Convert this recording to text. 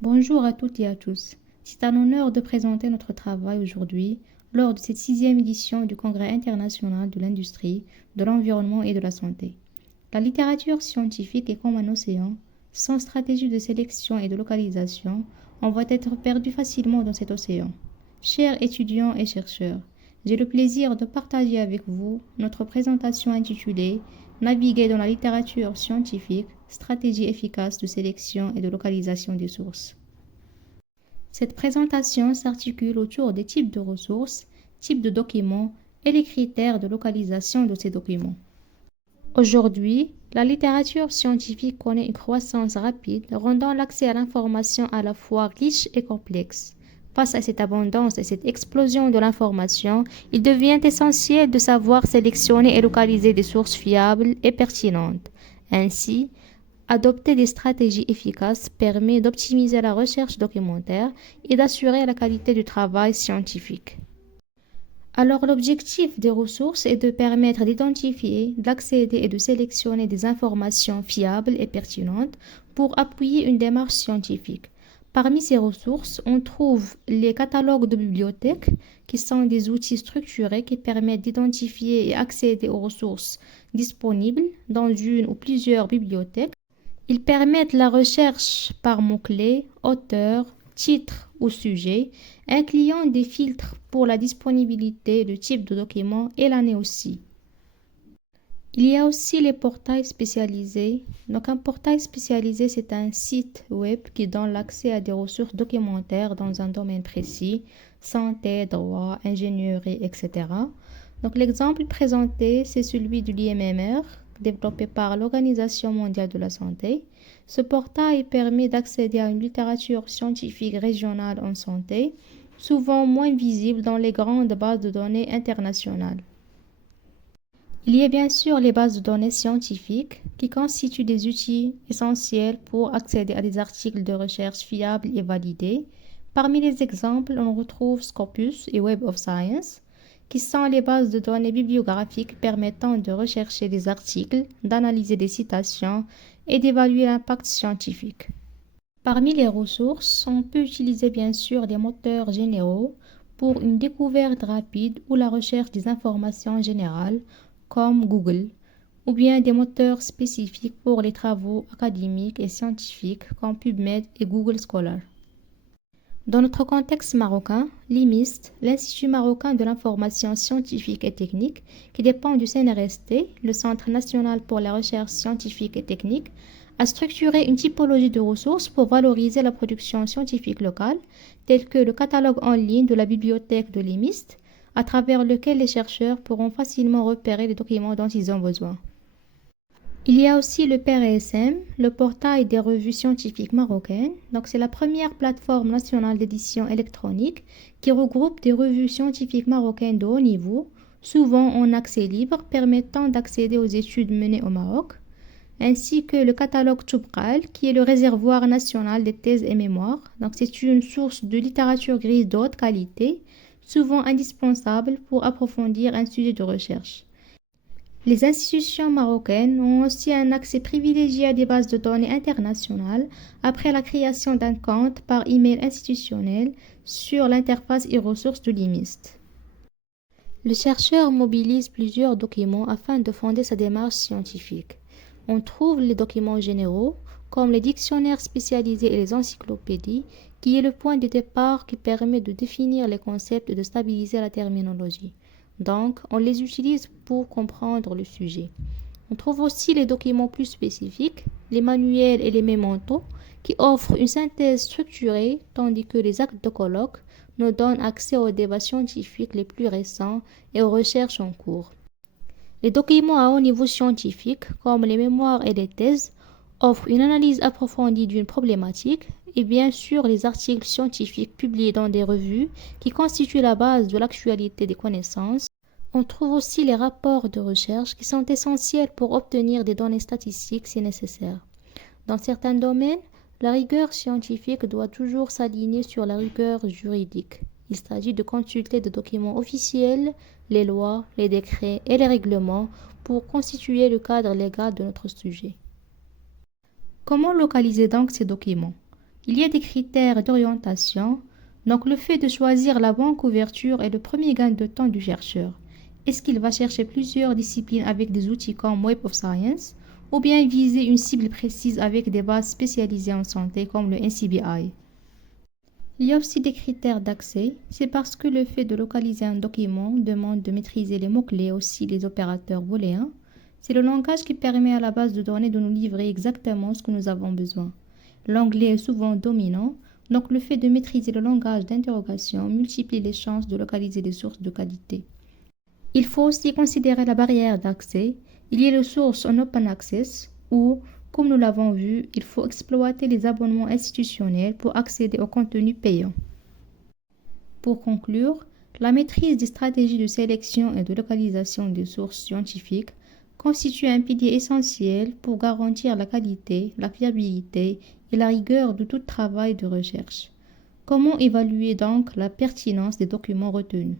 Bonjour à toutes et à tous. C'est un honneur de présenter notre travail aujourd'hui lors de cette sixième édition du Congrès international de l'industrie, de l'environnement et de la santé. La littérature scientifique est comme un océan. Sans stratégie de sélection et de localisation, on va être perdu facilement dans cet océan. Chers étudiants et chercheurs, j'ai le plaisir de partager avec vous notre présentation intitulée Naviguer dans la littérature scientifique, stratégie efficace de sélection et de localisation des sources. Cette présentation s'articule autour des types de ressources, types de documents et les critères de localisation de ces documents. Aujourd'hui, la littérature scientifique connaît une croissance rapide, rendant l'accès à l'information à la fois riche et complexe. Face à cette abondance et cette explosion de l'information, il devient essentiel de savoir sélectionner et localiser des sources fiables et pertinentes. Ainsi, adopter des stratégies efficaces permet d'optimiser la recherche documentaire et d'assurer la qualité du travail scientifique. Alors l'objectif des ressources est de permettre d'identifier, d'accéder et de sélectionner des informations fiables et pertinentes pour appuyer une démarche scientifique. Parmi ces ressources, on trouve les catalogues de bibliothèques, qui sont des outils structurés qui permettent d'identifier et accéder aux ressources disponibles dans une ou plusieurs bibliothèques. Ils permettent la recherche par mots-clés, auteur, titre ou sujet, incluant des filtres pour la disponibilité, le type de document et l'année aussi. Il y a aussi les portails spécialisés. Donc un portail spécialisé, c'est un site web qui donne l'accès à des ressources documentaires dans un domaine précis, santé, droit, ingénierie, etc. Donc l'exemple présenté, c'est celui de l'IMMR, développé par l'Organisation mondiale de la santé. Ce portail permet d'accéder à une littérature scientifique régionale en santé, souvent moins visible dans les grandes bases de données internationales. Il y a bien sûr les bases de données scientifiques qui constituent des outils essentiels pour accéder à des articles de recherche fiables et validés. Parmi les exemples, on retrouve Scopus et Web of Science, qui sont les bases de données bibliographiques permettant de rechercher des articles, d'analyser des citations et d'évaluer l'impact scientifique. Parmi les ressources, on peut utiliser bien sûr des moteurs généraux pour une découverte rapide ou la recherche des informations générales comme Google, ou bien des moteurs spécifiques pour les travaux académiques et scientifiques comme PubMed et Google Scholar. Dans notre contexte marocain, l'IMIST, l'Institut marocain de l'information scientifique et technique, qui dépend du CNRST, le Centre national pour la recherche scientifique et technique, a structuré une typologie de ressources pour valoriser la production scientifique locale, telle que le catalogue en ligne de la bibliothèque de l'IMIST, à travers lequel les chercheurs pourront facilement repérer les documents dont ils ont besoin. Il y a aussi le PRSM, le portail des revues scientifiques marocaines. Donc, c'est la première plateforme nationale d'édition électronique qui regroupe des revues scientifiques marocaines de haut niveau, souvent en accès libre, permettant d'accéder aux études menées au Maroc, ainsi que le catalogue Toubkal, qui est le réservoir national des thèses et mémoires. Donc, c'est une source de littérature grise de haute qualité, souvent indispensable pour approfondir un sujet de recherche. Les institutions marocaines ont aussi un accès privilégié à des bases de données internationales après la création d'un compte par email institutionnel sur l'interface e-ressources de l'IMIST. Le chercheur mobilise plusieurs documents afin de fonder sa démarche scientifique. On trouve les documents généraux, comme les dictionnaires spécialisés et les encyclopédies, qui est le point de départ qui permet de définir les concepts et de stabiliser la terminologie. Donc, on les utilise pour comprendre le sujet. On trouve aussi les documents plus spécifiques, les manuels et les mémentos, qui offrent une synthèse structurée, tandis que les actes de colloque nous donnent accès aux débats scientifiques les plus récents et aux recherches en cours. Les documents à haut niveau scientifique, comme les mémoires et les thèses, offrent une analyse approfondie d'une problématique et bien sûr les articles scientifiques publiés dans des revues qui constituent la base de l'actualité des connaissances. On trouve aussi les rapports de recherche qui sont essentiels pour obtenir des données statistiques si nécessaire. Dans certains domaines, la rigueur scientifique doit toujours s'aligner sur la rigueur juridique. Il s'agit de consulter des documents officiels, les lois, les décrets et les règlements pour constituer le cadre légal de notre sujet. Comment localiser donc ces documents? Il y a des critères d'orientation. Donc, le fait de choisir la bonne couverture est le premier gain de temps du chercheur. Est-ce qu'il va chercher plusieurs disciplines avec des outils comme Web of Science ou bien viser une cible précise avec des bases spécialisées en santé comme le NCBI? Il y a aussi des critères d'accès. C'est parce que le fait de localiser un document demande de maîtriser les mots-clés, aussi les opérateurs booléens. C'est le langage qui permet à la base de données de nous livrer exactement ce que nous avons besoin. L'anglais est souvent dominant, donc le fait de maîtriser le langage d'interrogation multiplie les chances de localiser des sources de qualité. Il faut aussi considérer la barrière d'accès. Il y a les sources en open access où, comme nous l'avons vu, il faut exploiter les abonnements institutionnels pour accéder au contenu payant. Pour conclure, la maîtrise des stratégies de sélection et de localisation des sources scientifiques constitue un pilier essentiel pour garantir la qualité, la fiabilité et la rigueur de tout travail de recherche. Comment évaluer donc la pertinence des documents retenus?